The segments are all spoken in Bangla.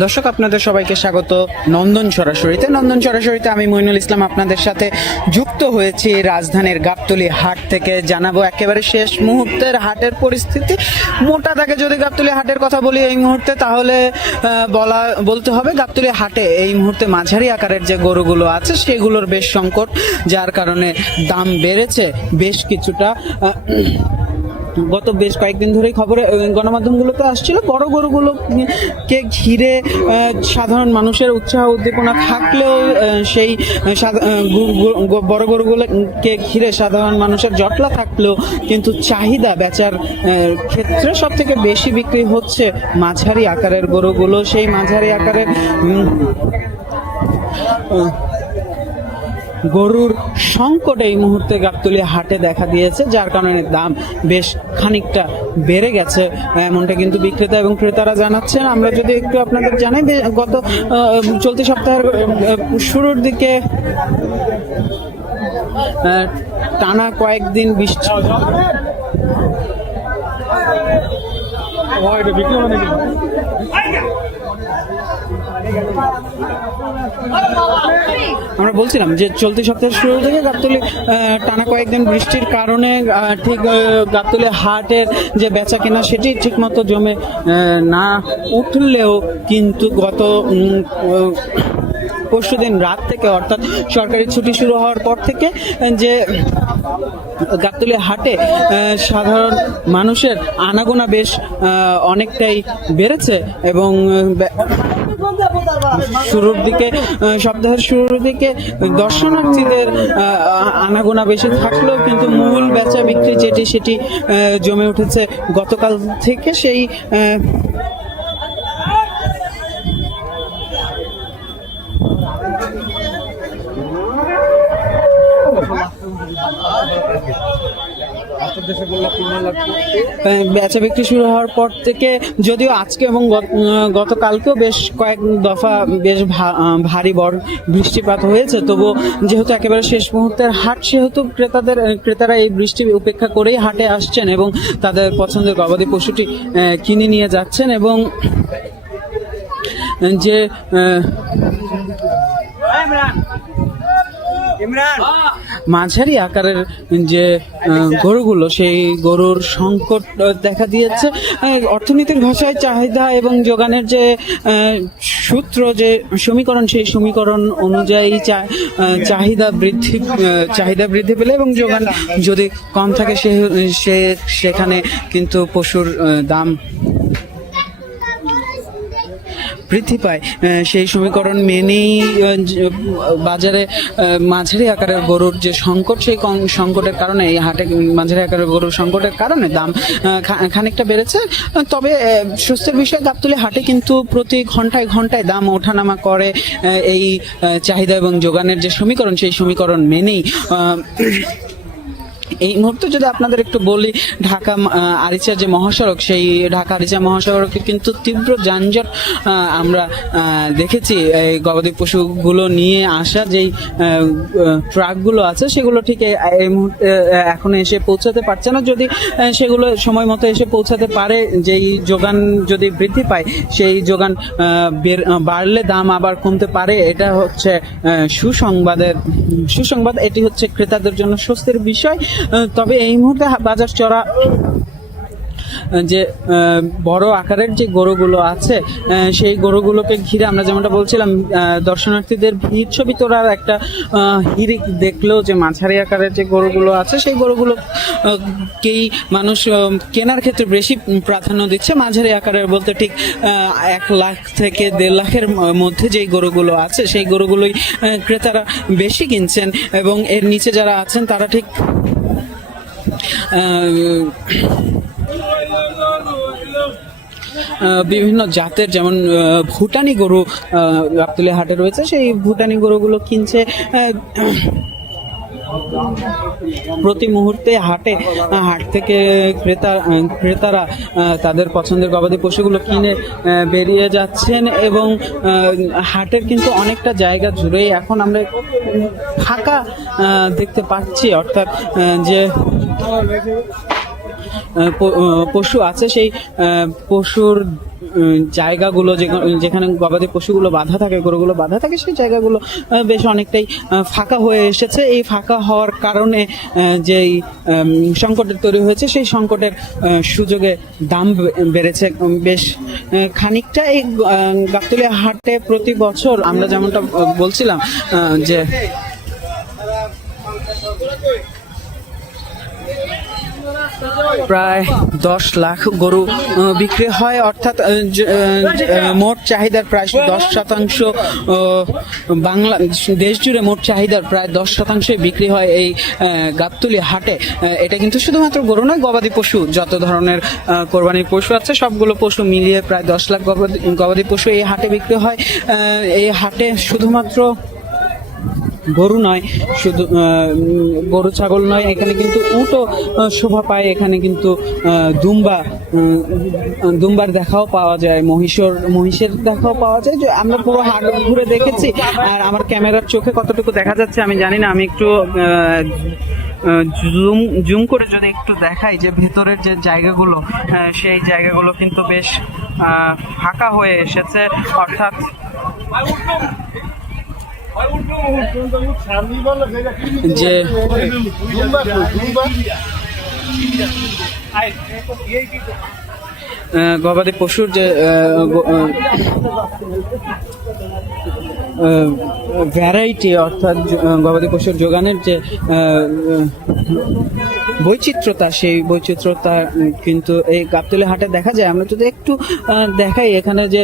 দর্শক, আপনাদের সবাইকে স্বাগত নন্দন সরাসরিতে। নন্দন সরাসরিতে আমি মইনুল ইসলাম আপনাদের সাথে যুক্ত হয়েছি রাজধানীর গাবতলী হাট থেকে। জানাবো একেবারে শেষ মুহূর্তের হাটের পরিস্থিতি। মোটা দাগে যদি গাবতলী হাটের কথা বলি এই মুহূর্তে, তাহলে বলতে হবে গাবতলী হাটে এই মুহূর্তে মাঝারি আকারের যে গরুগুলো আছে সেগুলোর বেশ সংকট, যার কারণে দাম বেড়েছে বেশ কিছুটা। গত বেশ কয়েকদিন ধরেই খবরে গণমাধ্যমগুলোতে আসছিল বড় গরুগুলোকে ঘিরে সাধারণ মানুষের উৎসাহ উদ্দীপনা থাকলেও সেই বড় গরুগুলোকে ঘিরে সাধারণ মানুষের জটলা থাকলেও কিন্তু চাহিদা বেচার ক্ষেত্রে সব থেকে বেশি বিক্রি হচ্ছে মাঝারি আকারের গরুগুলো। সেই মাঝারি আকারের গরুর সংকট এই মুহূর্তে গাবতলী হাটে দেখা দিয়েছে, যার কারণে দাম বেশ খানিকটা বেড়ে গেছে, এমনটা কিন্তু বিক্রেতা এবং ক্রেতারা জানাচ্ছেন। আমরা যদি একটু আপনাদের জানাই, গত চলতি সপ্তাহের শুরুর দিকে টানা কয়েকদিন বৃষ্টি আমরা বলছিলাম যে চলতি সপ্তাহের শুরু থেকে গাবতলী টানা কয়েকদিন বৃষ্টির কারণে ঠিক গাবতলী হাটের যে বেচা কেনা সেটি ঠিক মতো জমে না উঠলেও কিন্তু গত পরশুদিন রাত থেকে, অর্থাৎ সরকারি ছুটি শুরু হওয়ার পর থেকে যে গাবতলী হাটে সাধারণ মানুষের আনাগোনা বেশ অনেকটাই বেড়েছে এবং সপ্তাহের শুরুর দিকে দর্শনার্থীদের আনাগোনা বেশি থাকলেও কিন্তু মূল বেচা বিক্রি সেটি জমে উঠেছে গতকাল থেকে। সেই বেচা বিক্রি শুরু হওয়ার পর থেকে, যদিও আজকে এবং গতকালকেও বেশ কয়েক দফা বেশ ভারী বড় বৃষ্টিপাত হয়েছে, তবুও যেহেতু একেবারে শেষ মুহূর্তের হাট, সেহেতু ক্রেতারা এই বৃষ্টি উপেক্ষা করেই হাটে আসছেন এবং তাদের পছন্দের গবাদি পশুটি কিনে নিয়ে যাচ্ছেন। এবং যে মাঝারি আকারের যে গরুগুলো, সেই গরুর সংকট দেখা দিয়েছে। অর্থনীতির ভাষায় চাহিদা এবং যোগানের যে সূত্র, যে সমীকরণ, সেই সমীকরণ অনুযায়ী চাহিদা বৃদ্ধি পেলে এবং যোগান যদি কম থাকে সেখানে কিন্তু পশুর দাম বৃদ্ধি পায়। সেই সমীকরণ মেনেই বাজারে মাঝারি আকারের গরুর যে সংকট, সেই সংকটের কারণে এই হাটে মাঝারি আকারের গরুর সংকটের কারণে দাম খানিকটা বেড়েছে। তবে স্বস্তির বিষয়, গাবতলী হাটে কিন্তু প্রতি ঘন্টায় ঘন্টায় দাম ওঠানামা করে এই চাহিদা এবং যোগানের যে সমীকরণ, সেই সমীকরণ মেনেই। এই মুহূর্তে যদি আপনাদের একটু বলি, ঢাকা আরিচা যে মহাসড়ক, সেই ঢাকা আরিচা মহাসড়কে কিন্তু তীব্র যানজট আমরা দেখেছি। এই গবাদি পশুগুলো নিয়ে আসা যেই ট্রাকগুলো আছে সেগুলো ঠিক এই মুহূর্তে এখন এসে পৌঁছাতে পারছে না। যদি সেগুলো সময় মতো এসে পৌঁছাতে পারে, যেই যোগান যদি বৃদ্ধি পায়, সেই যোগান বাড়লে দাম আবার কমতে পারে। এটা হচ্ছে সুসংবাদ। এটি হচ্ছে ক্রেতাদের জন্য স্বস্তির বিষয়। তবে এই মুহূর্তে বাজার চড়া যে বড় আকারের যে গরুগুলো আছে, সেই গরুগুলোকে ঘিরে আমরা যেমনটা বলছিলাম, দর্শনার্থীদের ভিড় ছবি তোলার একটা হিড়িক দেখলেও যে মাঝারি আকারের যে গরুগুলো আছে সেই গরুগুলোকেই মানুষ কেনার ক্ষেত্রে বেশি প্রাধান্য দিচ্ছে। মাঝারি আকারের বলতে ঠিক 1 লাখ থেকে 1.5 লাখের মধ্যে যেই গরুগুলো আছে সেই গরুগুলোই ক্রেতারা বেশি কিনছেন এবং এর নিচে যারা আছেন তারা ঠিক বিভিন্ন জাতের, যেমন ভুটানি গরু গাবতলী হাটে রয়েছে, সেই ভুটানি গরুগুলো কিনছে। প্রতি মুহূর্তে হাট থেকে ক্রেতারা তাদের পছন্দের গবাদি পশুগুলো কিনে বেরিয়ে যাচ্ছেন এবং হাটের কিন্তু অনেকটা জায়গা জুড়েই এখন আমরা ফাঁকা দেখতে পাচ্ছি। অর্থাৎ যে পশু আছে সেই পশুর জায়গাগুলো যেখানে গবাদি পশুগুলো বাঁধা থাকে, গরুগুলো বাঁধা থাকে, সেই জায়গাগুলো বেশ অনেকটাই ফাঁকা হয়ে এসেছে। এই ফাঁকা হওয়ার কারণে যেই সংকটের তৈরি হয়েছে, সেই সংকটের সুযোগে দাম বেড়েছে বেশ খানিকটা। এই গাবতলী হাটে প্রতি বছর আমরা যেমনটা বলছিলাম যে প্রায় 10 লাখ গরু বিক্রি হয়, অর্থাৎ মোট চাহিদার প্রায় 10%। বাংলা দেশ জুড়ে মোট চাহিদার প্রায় 10% বিক্রি হয় এই গাবতলী হাটে। এটা কিন্তু শুধুমাত্র গরু নয়, গবাদি পশু, যত ধরনের কোরবানির পশু আছে সবগুলো পশু মিলিয়ে প্রায় 10 লাখ গবাদি পশু এই হাটে বিক্রি হয়। এই হাটে শুধুমাত্র গরু নয়, শুধু গরু ছাগল নয়, এখানে কিন্তু উটও শোভা পায়। এখানে কিন্তু দুম্বার দেখাও পাওয়া যায়, মহিষের দেখাও পাওয়া যায়। যে আমরা পুরো হাট ঘুরে দেখেছি, আর আমার ক্যামেরার চোখে কতটুকু দেখা যাচ্ছে আমি জানি না। আমি একটু জুম করে যদি একটু দেখাই যে ভেতরের যে জায়গাগুলো, সেই জায়গাগুলো কিন্তু বেশ ফাঁকা হয়ে এসেছে, অর্থাৎ যে গবাদি পশুর যে ভ্যারাইটি, অর্থাৎ গবাদি পশুর যোগানের যে বৈচিত্র্যতা, সেই বৈচিত্র্যতা কিন্তু এই গাবতলী হাটে দেখা যায়। আমরা যদি একটু দেখাই, এখানে যে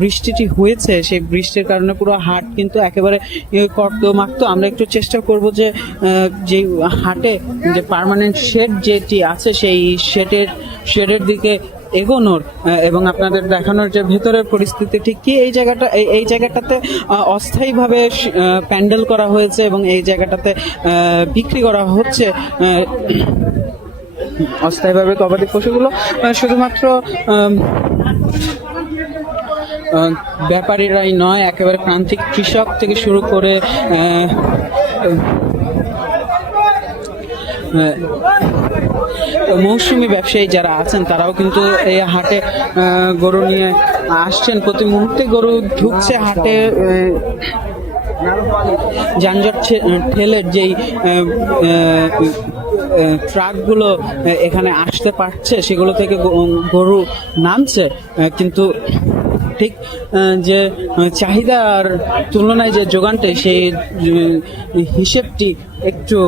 বৃষ্টিটি হয়েছে, সেই বৃষ্টির কারণে পুরো হাট কিন্তু একেবারে কর্দমাক্ত। আমরা একটু চেষ্টা করব যে হাটে যে পার্মানেন্ট শেড যেটি আছে, সেই শেডের দিকে এগোনোর এবং আপনাদের দেখানোর যে ভেতরের পরিস্থিতি ঠিক কি। এই জায়গাটাতে অস্থায়ীভাবে প্যান্ডেল করা হয়েছে এবং এই জায়গাটাতে বিক্রি করা হচ্ছে অস্থায়ীভাবে গবাদি পশুগুলো। শুধুমাত্র ব্যাপারীরাই নয়, একেবারে প্রান্তিক কৃষক থেকে শুরু করে মৌসুমী ব্যবসায়ী যারা আছেন তারাও কিন্তু এই হাটে গরু নিয়ে আসছেন। প্রতি মুহূর্তে গরু ঢুকছে হাটে। যানজট ঠেলে যেই ট্রাকগুলো এখানে আসতে পারছে, সেগুলো থেকে গরু নামছে, কিন্তু ঠিক যে চাহিদার তুলনায় যে যোগানটা, সেই হিসেবটি একটু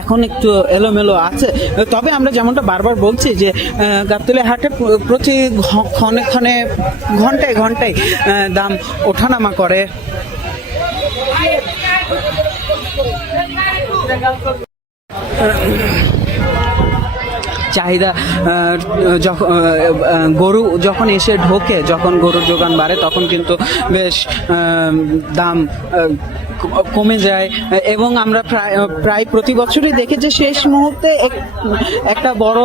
এখন একটু এলোমেলো আছে। তবে আমরা যেমনটা বারবার বলছি যে গাবতলী হাটে প্রতি ঘন্টায় দাম ওঠানামা করে। চাহিদা গরু যখন এসে ঢোকে, যখন গরুর যোগান বাড়ে, তখন কিন্তু বেশ দাম কমে যায়। এবং আমরা প্রায় প্রতি বছরই দেখি যে শেষ মুহূর্তে একটা বড়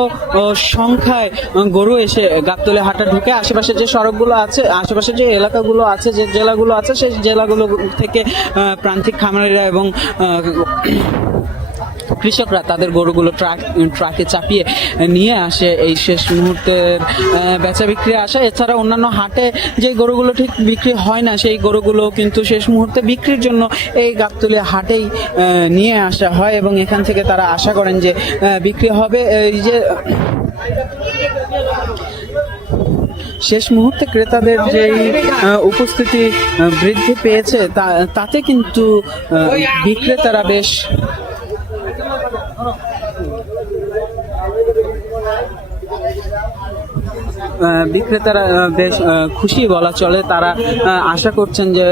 সংখ্যায় গরু এসে গাবতলী হাটে ঢুকে আশেপাশে যে সড়কগুলো আছে, আশেপাশে যে এলাকাগুলো আছে, যে জেলাগুলো আছে, সেই জেলাগুলো থেকে প্রান্তিক খামারিরা এবং কৃষকরা তাদের গরুগুলো ট্রাকে চাপিয়ে নিয়ে আসে এই শেষ মুহূর্তের বেচা বিক্রি আসে। এছাড়া অন্যান্য হাটে যে গরুগুলো ঠিক বিক্রি হয় না, সেই গরুগুলো কিন্তু শেষ মুহূর্তে বিক্রির জন্য এই গাবতলী হাটেই নিয়ে আসা হয় এবং এখান থেকে তারা আশা করেন যে বিক্রি হবে। এই যে শেষ মুহূর্তে ক্রেতাদের যেই উপস্থিতি বৃদ্ধি পেয়েছে, তাতে কিন্তু বিক্রেতারা বেশ খুশি বলা চলে। তারা আশা করছেন যে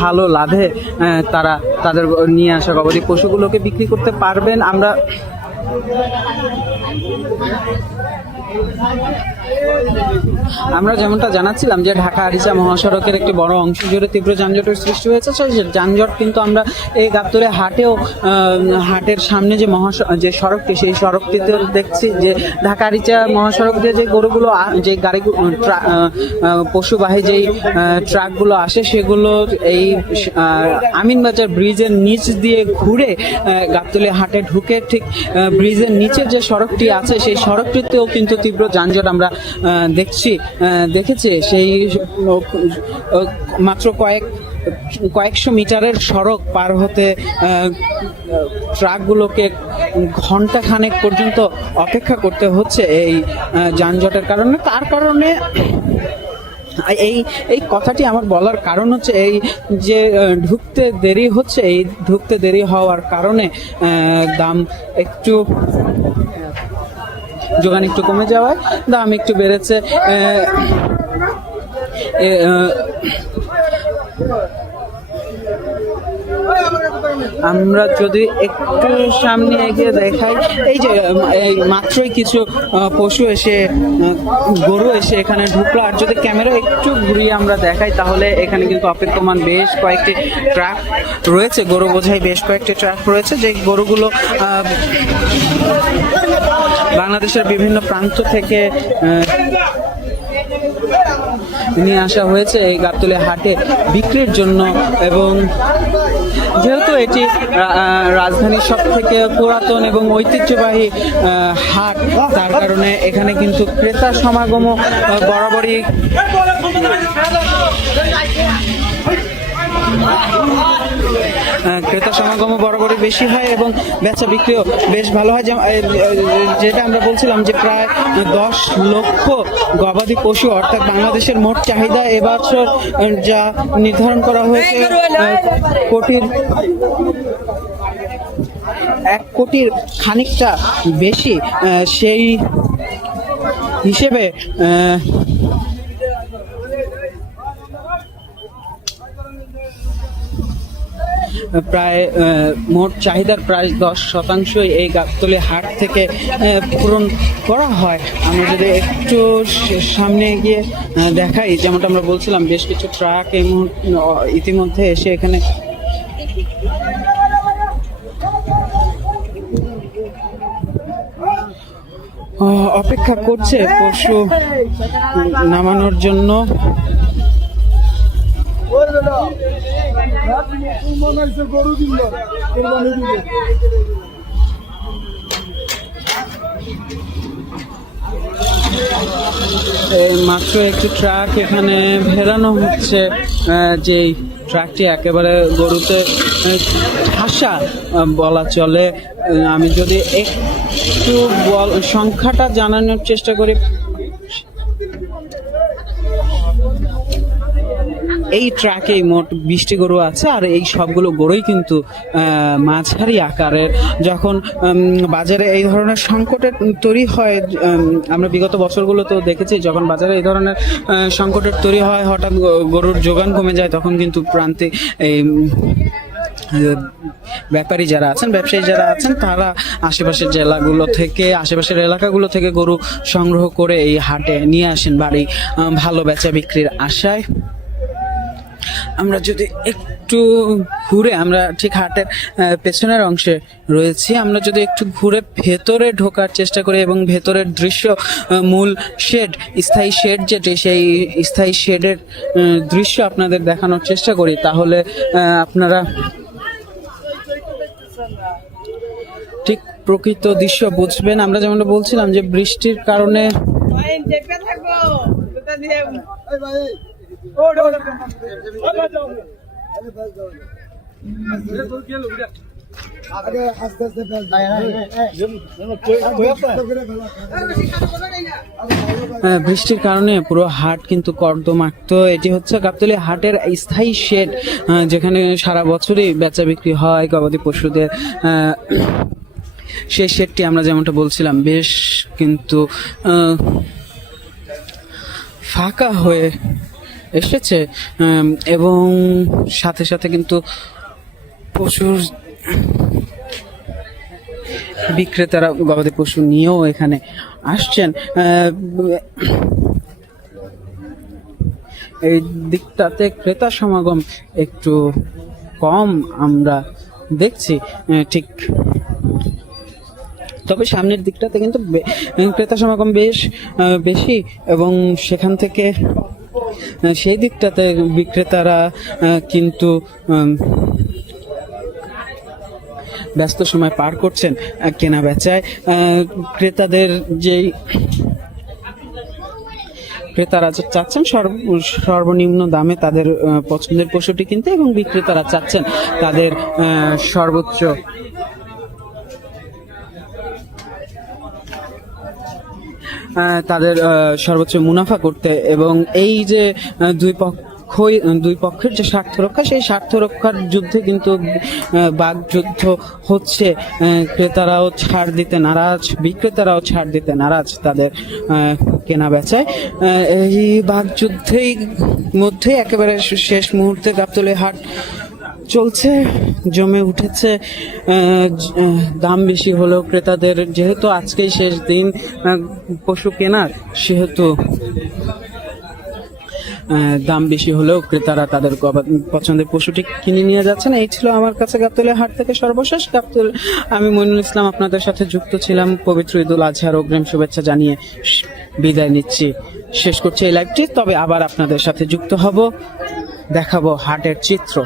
ভালো লাভে তারা তাদের নিয়ে আসা গবাদি পশুগুলোকে বিক্রি করতে পারবেন। আমরা যেমনটা জানাচ্ছিলাম যে ঢাকা আরিচা মহাসড়কের একটি বড় অংশ জুড়ে তীব্র যানজটের সৃষ্টি হয়েছে। সেই যানজট কিন্তু আমরা এই গাবতলী হাটের সামনে যে সড়কটি, সেই সড়কটিতে দেখছি যে ঢাকা আরিচা মহাসড়ক দিয়ে যে গরুগুলো, যে গাড়ি পশুবাহী যেই ট্রাকগুলো আসে, সেগুলো এই আমিনবাজার ব্রিজের নিচ দিয়ে ঘুরে গাবতলী হাটে ঢুকে ঠিক ব্রিজের নিচের যে সড়কটি আছে, সেই সড়কটিতেও কিন্তু তীব্র যানজট আমরা দেখেছি সেই মাত্র কয়েকশো মিটারের সড়ক পার হতে ট্রাকগুলোকে ঘন্টা খানেক পর্যন্ত অপেক্ষা করতে হচ্ছে এই যানজটের কারণে। তার কারণে এই কথাটি আমার বলার কারণ হচ্ছে এই যে ঢুকতে দেরি হচ্ছে, এই ঢুকতে দেরি হওয়ার কারণে দাম একটু যোগান একটু কমে যাওয়ায় দাম একটু বেড়েছে। আমরা যদি একটু সামনে এগিয়ে দেখাই, এই যে মাত্রই কিছু পশু এসে গরু এসে এখানে ঢুকলো। আর যদি ক্যামেরা একটু ঘুরিয়ে আমরা দেখাই তাহলে এখানে কিন্তু অপেক্ষমান বেশ কয়েকটি ট্রাক রয়েছে, গরু বোঝাই বেশ কয়েকটি ট্রাক রয়েছে, যে গরুগুলো বাংলাদেশের বিভিন্ন প্রান্ত থেকে নিয়ে আসা হয়েছে এই গাবতলী হাটে বিক্রির জন্য। এবং যেহেতু এটি রাজধানীর সব থেকে পুরাতন এবং ঐতিহ্যবাহী হাট, তার কারণে এখানে কিন্তু ক্রেতা সমাগমও বরাবরই বেশি হয় এবং বেচা বিক্রিও বেশ ভালো হয়। যেটা আমরা বলছিলাম যে প্রায় 10 লক্ষ গবাদি পশু, অর্থাৎ বাংলাদেশের মোট চাহিদা এবছর যা নির্ধারণ করা হয়েছে 1 কোটির খানিকটা বেশি, সেই হিসেবে প্রায় মোট চাহিদার প্রায় 10% এই গাবতলী হাট থেকে পূরণ করা হয়। আমরা যদি একটু সামনে গিয়ে দেখাই, যেমনটা আমরা বলছিলাম বেশ কিছু ট্রাক এই ইতিমধ্যে এসে এখানে অপেক্ষা করছে পশু নামানোর জন্য। মাত্র একটি ট্রাক এখানে ভেড়ানো হচ্ছে, যে ট্রাকটি একেবারে গরুতে ঠাসা বলা চলে। আমি যদি একটু সংখ্যাটা জানানোর চেষ্টা করি, এই ট্রাকে মোট 20টি গরু আছে, আর এই সবগুলো গরুই কিন্তু মাঝারি আকারের। যখন বাজারে এই ধরনের সংকটের তৈরি হয়, আমরা বিগত বছরগুলোতেও দেখেছি, যখন বাজারে এই ধরনের সংকটের তৈরি হয়, হঠাৎ গরুর যোগান কমে যায়, তখন কিন্তু প্রান্তে এই ব্যাপারী যারা আছেন, ব্যবসায়ী যারা আছেন, তারা আশেপাশের জেলাগুলো থেকে, আশেপাশের এলাকাগুলো থেকে গরু সংগ্রহ করে এই হাটে নিয়ে আসেন বাড়ি, ভালো বেচা বিক্রির আশায়। আমরা যদি একটু ঘুরে, আমরা ঠিক হাটের পেছনের অংশে রয়েছি, আমরা যদি একটু ঘুরে ভেতরে ঢোকার চেষ্টা করি এবং ভেতরের দৃশ্য, মূল শেড, স্থায়ী শেড যেটি, সেই স্থায়ী শেডের দৃশ্য আপনাদের দেখানোর চেষ্টা করি, তাহলে আপনারা ঠিক প্রকৃত দৃশ্য বুঝবেন। আমরা যেমনটা বলছিলাম যে বৃষ্টির কারণে বৃষ্টির কারণে পুরো হাট কিন্তু কর্দমাক্ত। এটি হচ্ছে গাবতলী হাটের স্থায়ী শেড, যেখানে সারা বছরই বেচা বিক্রি হয় গবাদি পশুদের। সেই শেডটি আমরা যেমনটা বলছিলাম বেশ কিন্তু ফাঁকা হয়ে এসেছে, এবং সাথে সাথে কিন্তু পশুর বিক্রেতারা গবাদি পশু নিয়েও এখানে আসছেন। এই দিকটাতে ক্রেতা সমাগম একটু কম আমরা দেখছি, ঠিক, তবে সামনের দিকটাতে কিন্তু ক্রেতা সমাগম বেশ বেশি, এবং সেখান থেকে সেই দিকটাতে বিক্রেতারা কিন্তু ব্যস্ত সময় পার করছেন কেনা বেচায়। ক্রেতাদের যেই ক্রেতারা চাচ্ছেন সর্বনিম্ন দামে তাদের পছন্দের পশুটি কিনতে, এবং বিক্রেতারা চাচ্ছেন তাদের সর্বোচ্চ মুনাফা করতে। এবং এই যে দুই পক্ষের যে স্বার্থ রক্ষা, সেই স্বার্থ রক্ষার যুদ্ধে কিন্তু বাকযুদ্ধ হচ্ছে। ক্রেতারাও ছাড় দিতে নারাজ, বিক্রেতারাও ছাড় দিতে নারাজ তাদের কেনা বেচায়। এই বাকযুদ্ধেই মধ্যে একেবারে শেষ মুহূর্তে গাবতলী হাট চলছে, জমে উঠেছে। দাম বেশি হলেও ক্রেতাদের, যেহেতু আজকেই শেষ দিন পশু কেনার, সেহেতু দাম বেশি হলেও ক্রেতারা তাদের পছন্দের পশুটি কিনে নিয়ে যাচ্ছেন। এই ছিল আমার কাছে গাবতলী হাট থেকে সর্বশেষ। আমি মইনুল ইসলাম আপনাদের সাথে যুক্ত ছিলাম। পবিত্র ঈদুল আজহার অগ্রিম শুভেচ্ছা জানিয়ে বিদায় নিচ্ছি, শেষ করছি এই লাইভটি। তবে আবার আপনাদের সাথে যুক্ত হব, দেখাবো হাটের চিত্র।